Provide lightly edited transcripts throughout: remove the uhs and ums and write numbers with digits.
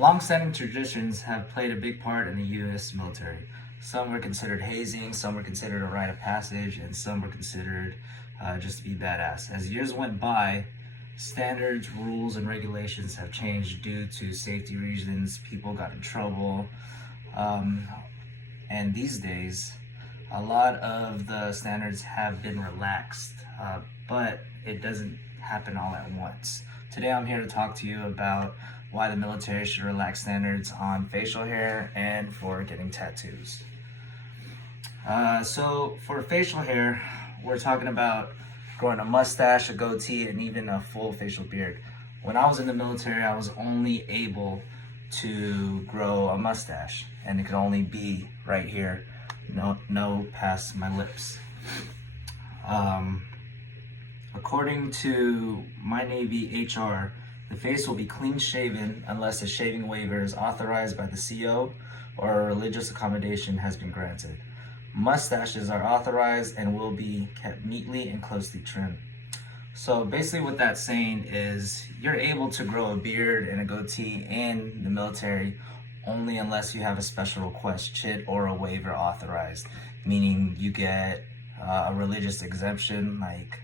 Long-standing traditions have played a big part in the U.S. military. Some were considered hazing, some were considered a rite of passage, and some were considered just to be badass. As years went by, standards, rules, and regulations have changed due to safety reasons. People got in trouble, and these days, a lot of the standards have been relaxed, but it doesn't happen all at once. Today I'm here to talk to you about why the military should relax standards on facial hair and for getting tattoos. So for facial hair, we're talking about growing a mustache, a goatee, and even a full facial beard. When I was in the military, I was only able to grow a mustache, and it could only be right here, no past my lips. According to my Navy HR, the face will be clean shaven unless a shaving waiver is authorized by the CO or a religious accommodation has been granted. Mustaches are authorized and will be kept neatly and closely trimmed. So basically what that's saying is you're able to grow a beard and a goatee in the military only unless you have a special request chit or a waiver authorized, meaning you get a religious exemption, like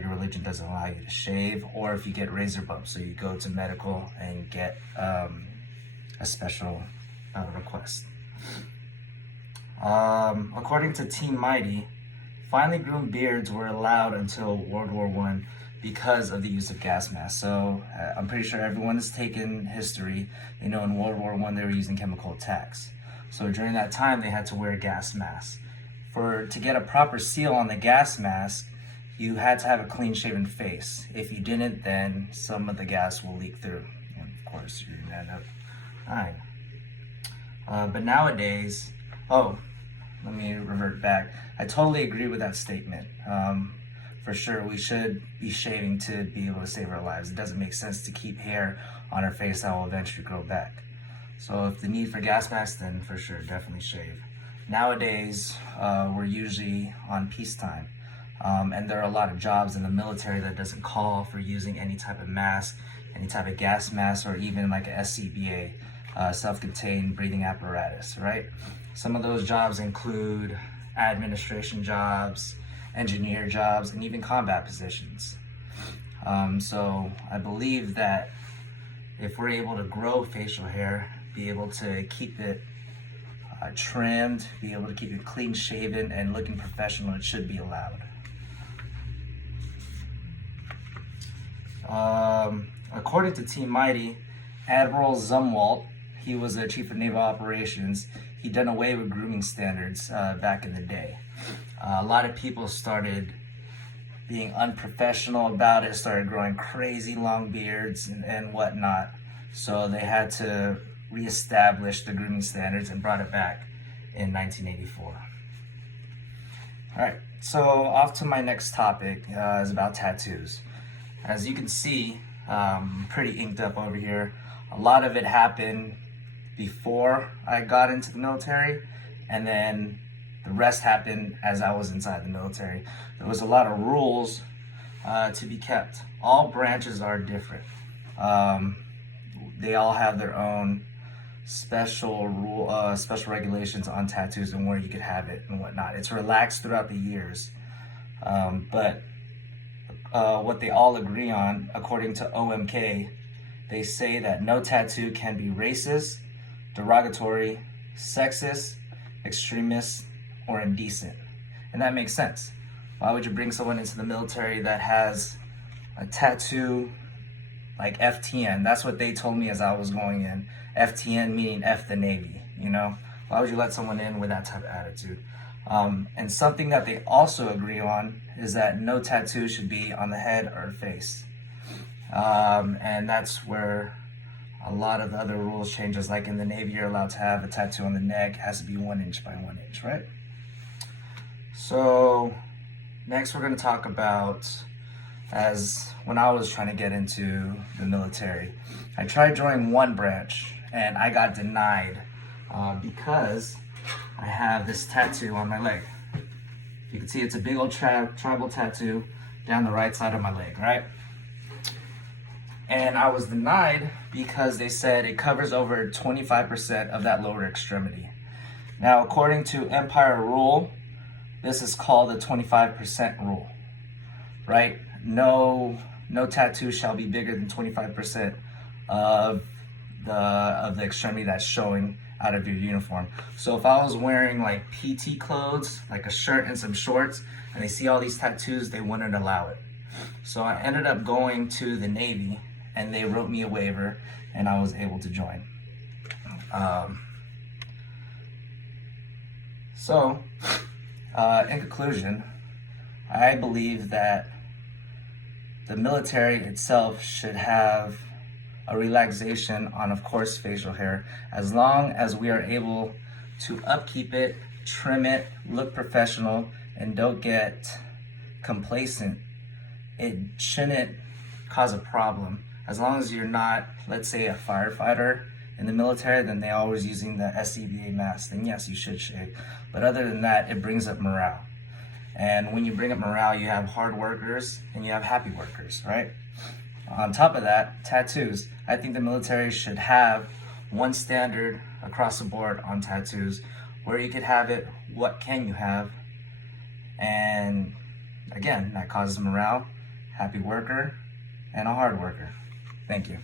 your religion doesn't allow you to shave, or if you get razor bumps, so you go to medical and get a special request. According to Team Mighty, finely groomed beards were allowed until World War I because of the use of gas masks. So I'm pretty sure everyone has taken history. They know in World War I they were using chemical attacks. So during that time they had to wear gas masks. To get a proper seal on the gas mask, you had to have a clean shaven face. If you didn't, then some of the gas will leak through. And of course, you're gonna end up dying. But nowadays, let me revert back. I totally agree with that statement. For sure, we should be shaving to be able to save our lives. It doesn't make sense to keep hair on our face that will eventually grow back. So if the need for gas masks, then for sure, definitely shave. Nowadays, we're usually on peacetime. And there are a lot of jobs in the military that doesn't call for using any type of mask, any type of gas mask, or even like a SCBA, self-contained breathing apparatus, right? Some of those jobs include administration jobs, engineer jobs, and even combat positions. So I believe that if we're able to grow facial hair, be able to keep it trimmed, be able to keep it clean shaven and looking professional, it should be allowed. According to Team Mighty, Admiral Zumwalt, he was the chief of naval operations, he'd done away with grooming standards back in the day. A lot of people started being unprofessional about it, started growing crazy long beards and whatnot. So they had to reestablish the grooming standards and brought it back in 1984. All right, so off to my next topic is about tattoos. As you can see, pretty inked up over here. A lot of it happened before I got into the military, and then the rest happened as I was inside the military. There was a lot of rules to be kept. All branches are different. They all have their own special regulations on tattoos and where you could have it and whatnot. It's relaxed throughout the years, but what they all agree on, according to OMK, they say that no tattoo can be racist, derogatory, sexist, extremist, or indecent. And that makes sense. Why would you bring someone into the military that has a tattoo like FTN? That's what they told me as I was going in. FTN meaning F the Navy, you know? Why would you let someone in with that type of attitude? And something that they also agree on is that no tattoo should be on the head or face. And that's where a lot of the other rules changes. Like in the Navy, you're allowed to have a tattoo on the neck. It has to be 1 inch by 1 inch, right? So next we're going to talk about as when I was trying to get into the military. I tried joining one branch and I got denied because I have this tattoo on my leg. You can see it's a big old tribal tattoo down the right side of my leg, right? And I was denied because they said it covers over 25% of that lower extremity. Now, according to Empire Rule, this is called the 25% rule, right? No tattoo shall be bigger than 25% of the extremity that's showing out of your uniform. So if I was wearing like PT clothes, like a shirt and some shorts, and they see all these tattoos, they wouldn't allow it. So I ended up going to the Navy, and they wrote me a waiver, and I was able to join. In conclusion, I believe that the military itself should have a relaxation on, of course, facial hair, as long as we are able to upkeep it, trim it, look professional, and don't get complacent. It shouldn't cause a problem. As long as you're not, let's say, a firefighter in the military, then they're always using the SCBA mask, then yes, you should shave. But other than that, it brings up morale. And when you bring up morale, you have hard workers and you have happy workers, right? On top of that, tattoos. I think the military should have one standard across the board on tattoos, where you could have it, what can you have, and again, that causes morale, happy worker, and a hard worker. Thank you.